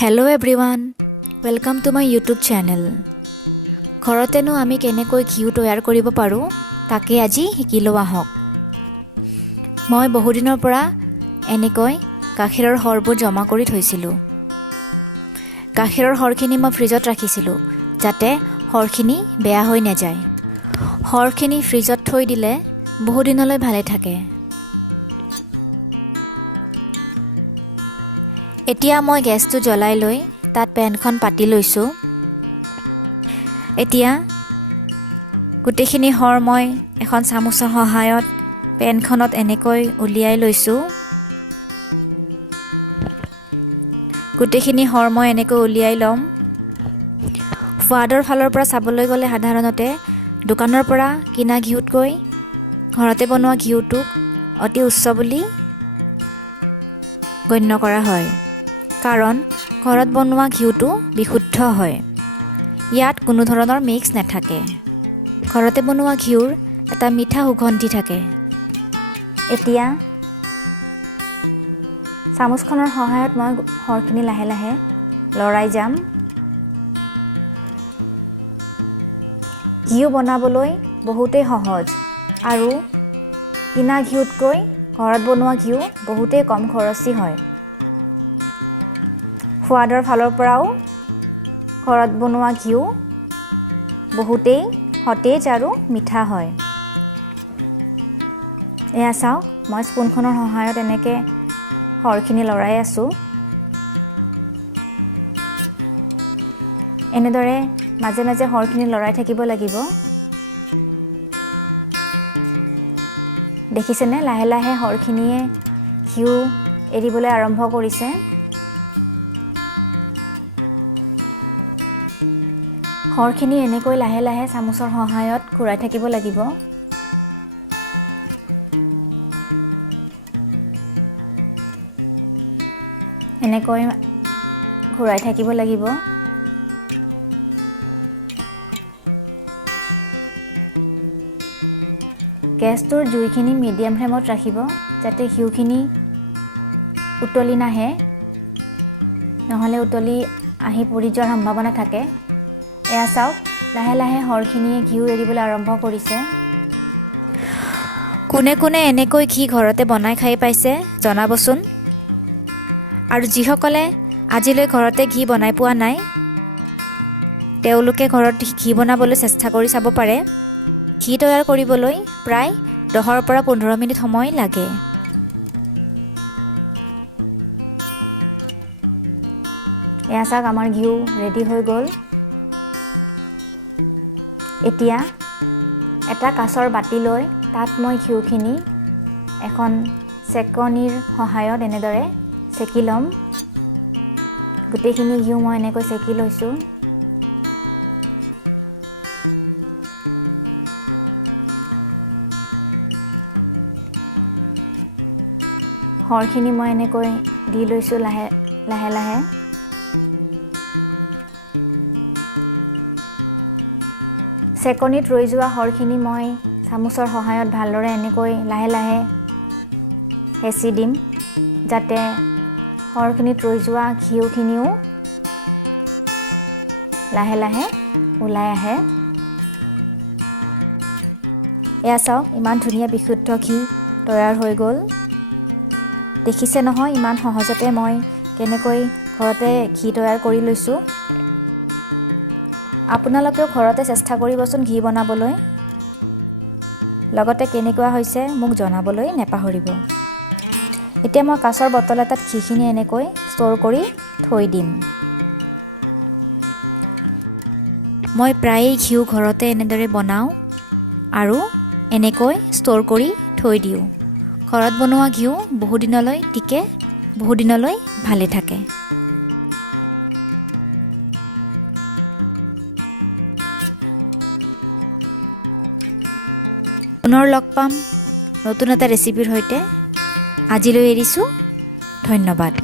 Hello everyone, welcome to my YouTube channel. ঘৰতেনো আমি কেনেকৈ ঘিউ তৈয়াৰ কৰিব পাৰোঁ তাকে আজি শিকি লোৱা হওক। মই বহুদিনৰ পৰা এনেকৈ গাখীৰৰ সৰবোৰ জমা কৰি থৈছিলোঁ। গাখীৰৰ সৰখিনি মই ফ্ৰিজত ৰাখিছিলোঁ যাতে সৰখিনি বেয়া হৈ নাযায়। সৰখিনি ফ্ৰিজত থৈ দিলে বহু দিনলৈ ভালে থাকে। এতিয়া মই গেছটো জ্বলাই লৈ তাত পেনখন পাতি লৈছোঁ। এতিয়া গোটেইখিনি সৰ মই এখন চামুচৰ সহায়ত পেনখনত এনেকৈ উলিয়াই লৈছোঁ। গোটেইখিনি সৰ মই এনেকৈ উলিয়াই ল'ম। সোৱাদৰ ফালৰ পৰা চাবলৈ গ'লে সাধাৰণতে দোকানৰ পৰা কিনা ঘিউতকৈ ঘৰতে বনোৱা ঘিউটোক অতি উচ্চ বুলি গণ্য কৰা হয়, কাৰণ ঘৰত বনোৱা ঘিউটো বিশুদ্ধ হয়। ইয়াত কোনো ধৰণৰ মিক্স নাথাকে। ঘৰতে বনোৱা ঘিউৰ এটা মিঠা সুগন্ধি থাকে। এতিয়া চামুচখনৰ সহায়ত মই সৰখিনি লাহে লাহে লৰাই যাম। ঘিউ বনাবলৈ বহুতেই সহজ আৰু কিনা ঘিউতকৈ ঘৰত বনোৱা ঘিউ বহুতেই কম খৰচী হয়। সোৱাদৰ ফালৰ পৰাও ঘৰত বনোৱা ঘিউ বহুতেই সতেজ আৰু মিঠা হয়। এয়া চাওক, মই স্পুনখনৰ সহায়ত এনেকৈ সৰখিনি লৰাই আছোঁ। এনেদৰে মাজে মাজে সৰখিনি লৰাই থাকিব লাগিব। দেখিছেনে, লাহে লাহে সৰখিনিয়ে ঘিউ এৰিবলৈ আৰম্ভ কৰিছে। সৰখিনি এনেকৈ লাহে লাহে চামুচৰ সহায়ত ঘূৰাই থাকিব লাগিব। এনেকৈ ঘূৰাই থাকিব লাগিব। গেছটোৰ জুইখিনি মিডিয়াম ফ্লেমত ৰাখিব যাতে ঘিউখিনি উতলি নাহে, নহ'লে উতলি আহি পৰি যোৱাৰ সম্ভাৱনা থাকে। এয়া চাওক, লাহে লাহে সৰখিনিয়ে ঘিউ এৰিবলৈ আৰম্ভ কৰিছে। কোনে কোনে এনেকৈ ঘি ঘৰতে বনাই খাই পাইছে জনাবচোন। আৰু যিসকলে আজিলৈ ঘৰতে ঘি বনাই পোৱা নাই তেওঁলোকে ঘৰত ঘি বনাবলৈ চেষ্টা কৰি চাব পাৰে। ঘি তৈয়াৰ কৰিবলৈ প্ৰায় 10 পৰা 15 মিনিট সময় লাগে। এয়া চাওক, আমাৰ ঘিউ ৰেডি হৈ গ'ল। এতিয়া এটা কাঁচৰ বাতি লৈ তাত মই ঘিউখিনি এখন চেকনিৰ সহায়ত এনেদৰে চেকি ল'ম। গোটেইখিনি ঘিউ মই এনেকৈ চেকি লৈছোঁ। সৰখিনি মই এনেকৈ দি লৈছোঁ লাহে লাহে। চেকনিত ৰৈ যোৱা সৰখিনি মই চামুচৰ সহায়ত ভালদৰে এনেকৈ লাহে লাহে হেঁচি দিম যাতে সৰখিনিত ৰৈ যোৱা ঘিউখিনিও লাহে লাহে ওলাই আহে। এয়া চাওক, ইমান ধুনীয়া বিশুদ্ধ ঘি তৈয়াৰ হৈ গ'ল। দেখিছে নহয়, ইমান সহজতে মই কেনেকৈ ঘৰতে ঘি তৈয়াৰ কৰি লৈছোঁ। আপোনালোকেও ঘৰতে চেষ্টা কৰিবচোন ঘি বনাবলৈ। লগতে কেনেকুৱা হৈছে মোক জনাবলৈ নেপাহৰিব। এতিয়া মই কাঁচৰ বটল এটাত ঘিখিনি এনেকৈ ষ্ট'ৰ কৰি থৈ দিম। মই প্ৰায়েই ঘিউ ঘৰতে এনেদৰে বনাওঁ আৰু এনেকৈ ষ্ট'ৰ কৰি থৈ দিওঁ। ঘৰত বনোৱা ঘিউ বহুদিনলৈ টিকে, বহুদিনলৈ ভালে থাকে। পুনৰ লগ পাম নতুন এটা ৰেচিপিৰ সৈতে। আজিলৈ এৰিছোঁ, ধন্যবাদ।